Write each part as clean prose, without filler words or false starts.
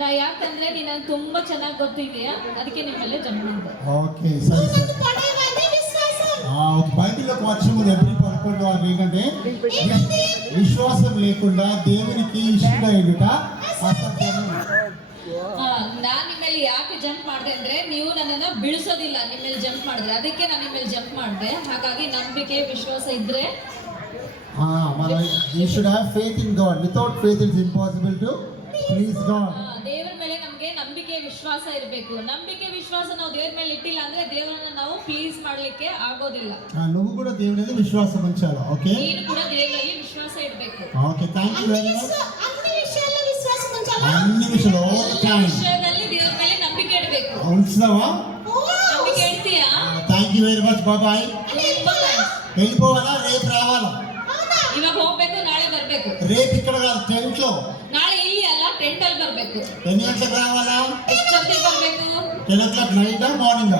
ನಾ ಯಾಕಂದ್ರೆ ನೀನು ತುಂಬಾ ಚೆನ್ನಾಗಿ ಗೊತ್ತಿದೆಯಾ, ಅದಕ್ಕೆ ನಿಮ್ಮೆಲ್ಲ ಜನ್ಮ ಮಾಡಿದೆ. ఓకే సరే సరే. బైబిల్లో ఒక వాక్యం ఉంది, ఎబ్రీ 11 ఏంటంటే విశ్వాసం లేకుండా దేవునికి ఇష్టడైనట అసత్యము. ನಾನು ನಿಮ್ಮಲ್ಲಿ ಯಾಕೆ ಜಂಪ್ ಮಾಡಿದೆ ಅಂದ್ರೆ ನೀವು ನನ್ನನ್ನು ಬೀಳಿಸೋದಿಲ್ಲ, ನಿಮ್ಮಲ್ಲಿ ಜಂಪ್ ಮಾಡಿದ್ರೆ, ಅದಕ್ಕೆ ನಾನು ನಿಮ್ಮಲ್ಲಿ ಜಂಪ್ ಮಾಡಿದೆ. ಹಾಗಾಗಿ ನಂಬಿಕೆ ವಿಶ್ವಾಸ ಇದ್ರೆ you should have faith in God. Without faith it's impossible to please God. ದೇವರ ಮೇಲೆ ನಮಗೆ ನಂಬಿಕೆ ವಿಶ್ವಾಸ ಇರಬೇಕು. ನಂಬಿಕೆ ವಿಶ್ವಾಸ ನಾವು ದೇವರ ಮೇಲೆ ಇಟ್ಟಿಲ್ಲ ಅಂದ್ರೆ ದೇವರನ್ನ ನಾವು ಪ್ಲೀಸ್ ಮಾಡ್ಲಿಕ್ಕೆ ಆಗೋದಿಲ್ಲ. నువ్వు కూడా దేవుని మీద విశ్వాసం ఉంచాలి. ఓకే, ನೀನು ಕೂಡ ದೇವರಲ್ಲಿ ವಿಶ್ವಾಸ ಇಡಬೇಕು. Okay, thank you very much. అన్ని విషయాల్లో విశ్వాసం ఉంచాలా? అన్ని విషయాದಲ್ಲಿ ದೇವರ ಮೇಲೆ ನಂಬಿಕೆ ಇಡಬೇಕು. ఉంచుదావా? ನಂಬಿಕೆ ಇಡ್ತೀಯಾ? Thank you very much. బాయ్. వెళ్ళిపోవాలా రేపు రావాలా? ಇವಾಗ ಹೋಗ್ಬೇಕು, ನಾಳೆ ಬರ್ಬೇಕು. రేపు ఇక్కడ కాదు, టెంట్ లో. ನಾಳೆ ಇಲ್ಲಿ ಅಲ್ಲ, ಟೆಂಟ್ ಅಲ್ಲಿ ಬರ್ಬೇಕು. ఎన్ని గంటలకు రావాలా? ಎಷ್ಟೊತ್ತಿಗೆ ಬರ್ಬೇಕು? 10 o'clock నైట్ మార్నింగ్?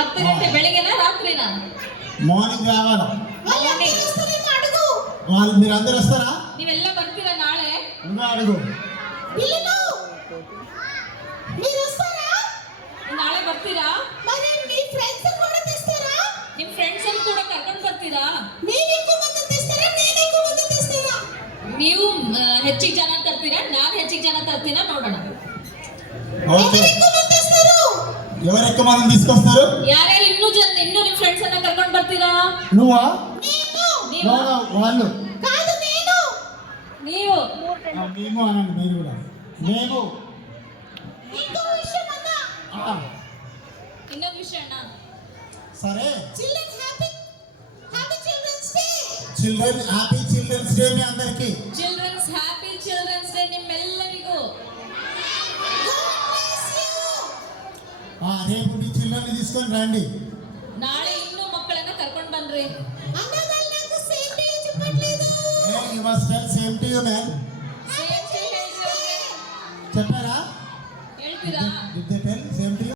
10 ಗಂಟೆ ಬೆಳಗ್ಗೆನಾ ರಾತ್ರಿನಾ? మార్నింగ్ రావాలా? మార్నింగ్. వాళ్ళు మీరు అందరు వస్తారా? ನೀವೆಲ್ಲ ಬರ್ತೀರಾ ನಾಳೆ? ఇంకా అడుగు. పిల్లలు మీరు వస్తారా? ನಾಳೆ ಬರ್ತೀರಾ? మరి మీ ఫ్రెండ్స్ కూడా తెస్తారా? ನಿಮ್ ಫ್ರೆಂಡ್ಸ್ ಅನ್ನು ಕೂಡ ಕರ್ಕೊಂಡು ಬರ್ತೀರಾ? మీరు ఎక్కువ మంది తెస్తారా? నేను ఎక్కువ మంది తెస్తారా? ನೀವು ಹೆಚ್ಚಿಗೆ ಜನ ತರ್ತೀರಾ, ನಾನು ಹೆಚ್ಚಿಗೆ ಜನ ತರ್ತೀರಾ? ನೋಡೋಣ. ఓకే, ఎక్కువ మంది తెస్తారు? ఎవరు ఎక్కువ మంది తీసుకొస్తారు? ಯಾರ್ಯಾರು ಇನ್ನೂ ನಿಮ್ ಫ್ರೆಂಡ್ಸ್ ಅನ್ನ ಕರ್ಕೊಂಡು ಬರ್ತೀರಾ? నువ్వా? నేను. వాళ్ళు కాదు నేను. ನೀವು. మేము అనండి, మీరు కూడా. మేము ఇంకో విషయం అన్నా. ಇನ್ನೊಂದು ವಿಷಯ ಅಣ್ಣ. సరే, children happy children's day. Children happy children's day మీ అందరికి. ಚಿಲ್ಡ್ರನ್ಸ್ ಹ್ಯಾಪಿ ಚಿಲ್ಡ್ರನ್ಸ್ ಡೇ ನಿಮ್ಮೆಲ್ಲರಿಗೂ. రేపు మీ చిల్డ్రన్ తీసుకొని రండి. ನಾಳೆ ಇನ್ನೂ ಮಕ್ಕಳನ್ನ ಕರ್ಕೊಂಡು ಬನ್ರಿ. అన్న వాళ్ళకు సేమ్ డే చెప్పట్లేదు. You must tell same to you, man. Same to you, children. చెప్పా